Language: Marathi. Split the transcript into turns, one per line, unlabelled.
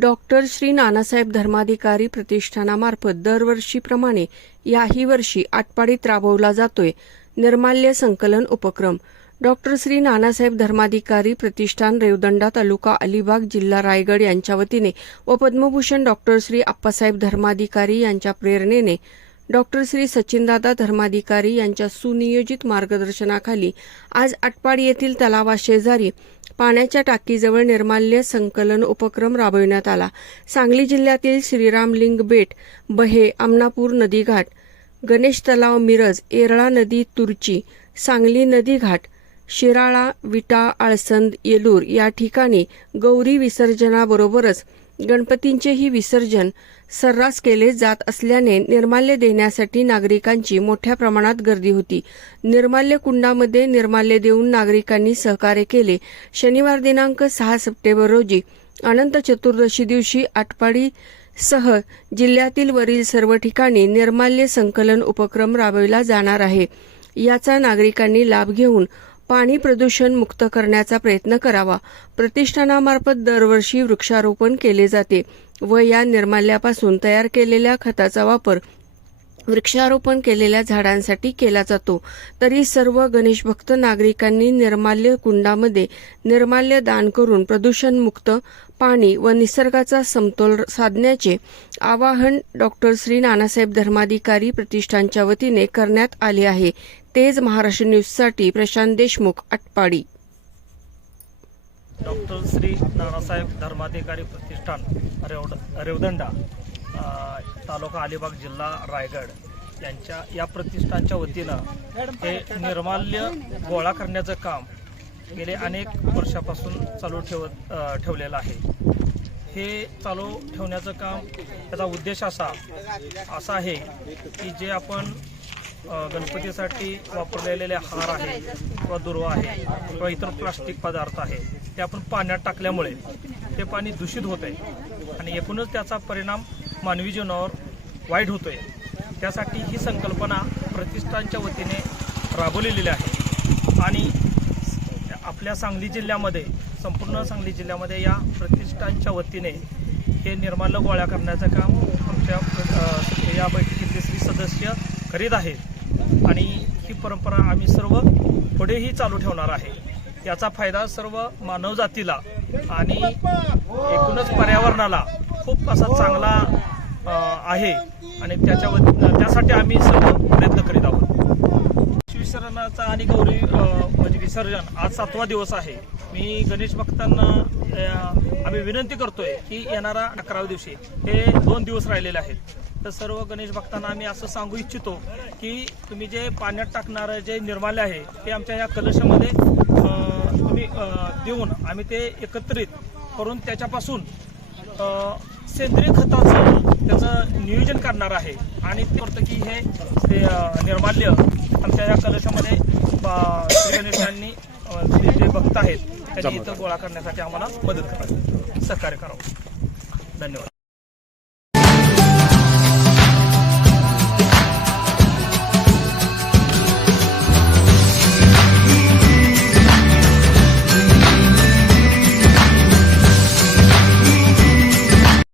डॉक्टर श्री नानासाहेब धर्माधिकारी प्रतिष्ठानामार्फत दरवर्षीप्रमाणे याही वर्षी आटपाडीत राबवला जातोय निर्माल्य संकलन उपक्रम. डॉक्टर श्री नानासाहेब धर्माधिकारी प्रतिष्ठान रेवदंडा तालुका अलिबाग जिल्हा रायगड यांच्या वतीने व पद्मभूषण डॉक्टर श्री आप्पासाहेब धर्माधिकारी यांच्या प्रेरणेने डॉक्टर श्री सचिनदादा धर्माधिकारी यांच्या सुनियोजित मार्गदर्शनाखाली आज आटपाड येथील तलावाशेजारी पाण्याच्या टाकीजवळ निर्माल्य संकलन उपक्रम राबविण्यात आला. सांगली जिल्ह्यातील श्रीरामलिंग बेट बहे आमनापूर नदीघाट गणेश तलाव मिरज येरळा नदी तुर्ची सांगली नदीघाट शिराळा विटा आळसंद येलूर या ठिकाणी गौरी विसर्जनाबरोबरच गणपतींचेही विसर्जन सर्रास केले जात असल्याने निर्माल्य देण्यासाठी नागरिकांची मोठ्या प्रमाणात गर्दी होती. निर्माल्य कुंडामध्ये निर्माल्य देऊन नागरिकांनी सहकार्य केले. शनिवार दिनांक सहा सप्टेंबर रोजी अनंत चतुर्दशी दिवशी आटपाडी सह जिल्ह्यातील वरील सर्व ठिकाणी निर्माल्य संकलन उपक्रम राबविला जाणार आहे. याचा नागरिकांनी लाभ घेऊन पाणी प्रदूषण मुक्त करण्याचा प्रयत्न करावा. प्रतिष्ठानामार्फत दरवर्षी वृक्षारोपण केले जाते व या निर्माल्यापासून तयार केलेल्या खताचा वापर वृक्षारोपण केलेल्या झाडांसाठी केला जातो. तरी सर्व गणेश भक्त नागरिकांनी निर्माल्य कुंडामध्ये निर्माल्य दान करून प्रदूषणमुक्त पाणी व निसर्गाचा समतोल साधण्याचे आवाहन डॉक्टर श्री नानासाहेब धर्माधिकारी प्रतिष्ठानच्या वतीने करण्यात आले आहे. तेज महाराष्ट्र न्यूजसाठी प्रशांत देशमुख आटपाडी.
डॉक्टर श्री नानासाहेब धर्माधिकारी प्रतिष्ठान रेवदंडा. तालुका अलिबाग जिल्हा रायगड यांच्या या प्रतिष्ठानच्या वतीनं हे निर्माल्य गोळा करण्याचं काम गेले अनेक वर्षापासून चालू ठेवत ठेवलेलं आहे. हे चालू ठेवण्याचं काम त्याचा उद्देश असा असा आहे की जे आपण गणपतीसाठी वापरलेले हार आहे किंवा दुर्वा आहे किंवा इतर प्लास्टिक पदार्थ आहे ते आपण पाण्यात टाकल्यामुळे ते पाणी दूषित होत आहे आणि एकूणच त्याचा परिणाम मानवी जीवनावर वाईट होतो आहे त्यासाठी ही संकल्पना प्रतिष्ठानच्या वतीने राबवलेली आहे. आणि आपल्या सांगली जिल्ह्यामध्ये संपूर्ण सांगली जिल्ह्यामध्ये या प्रतिष्ठानच्या वतीने हे निर्माल्य गोळा करण्याचं काम आमच्या या बैठकीतले श्री सदस्य करीत आहेत. आणि ही परंपरा आम्ही सर्व पुढेही चालू ठेवणार आहे. याचा फायदा सर्व मानवजातीला आणि एकूणच पर्यावरणाला खूप असा चांगला आहे. आणि त्याच्या त्यासाठी आम्ही सर्व प्रयत्न करीत आहोत. विसर्जनाचा आणि गौरी म्हणजे विसर्जन आज सातवा दिवस आहे. मी गणेश भक्तांना आम्ही विनंती करतोय की येणारा अकराव्या दिवशी हे दोन दिवस राहिलेले आहेत. तर सर्व गणेश भक्तांना आम्ही असं सांगू इच्छितो की तुम्ही जे पाण्यात टाकणारं जे निर्माल्य आहे ते आमच्या या कलशामध्ये तुम्ही देऊन आम्ही ते एकत्रित करून त्याच्यापासून सेंद्रिय खताचं त्याचं नियोजन करणार आहे. आणि ते करतं की हे ते निर्माल्य आमच्या या कलशामध्ये गणेशांनी ते जे भक्त आहेत त्यांनी इथं गोळा करण्यासाठी आम्हाला मदत करावी. सहकार्य करावं. धन्यवाद.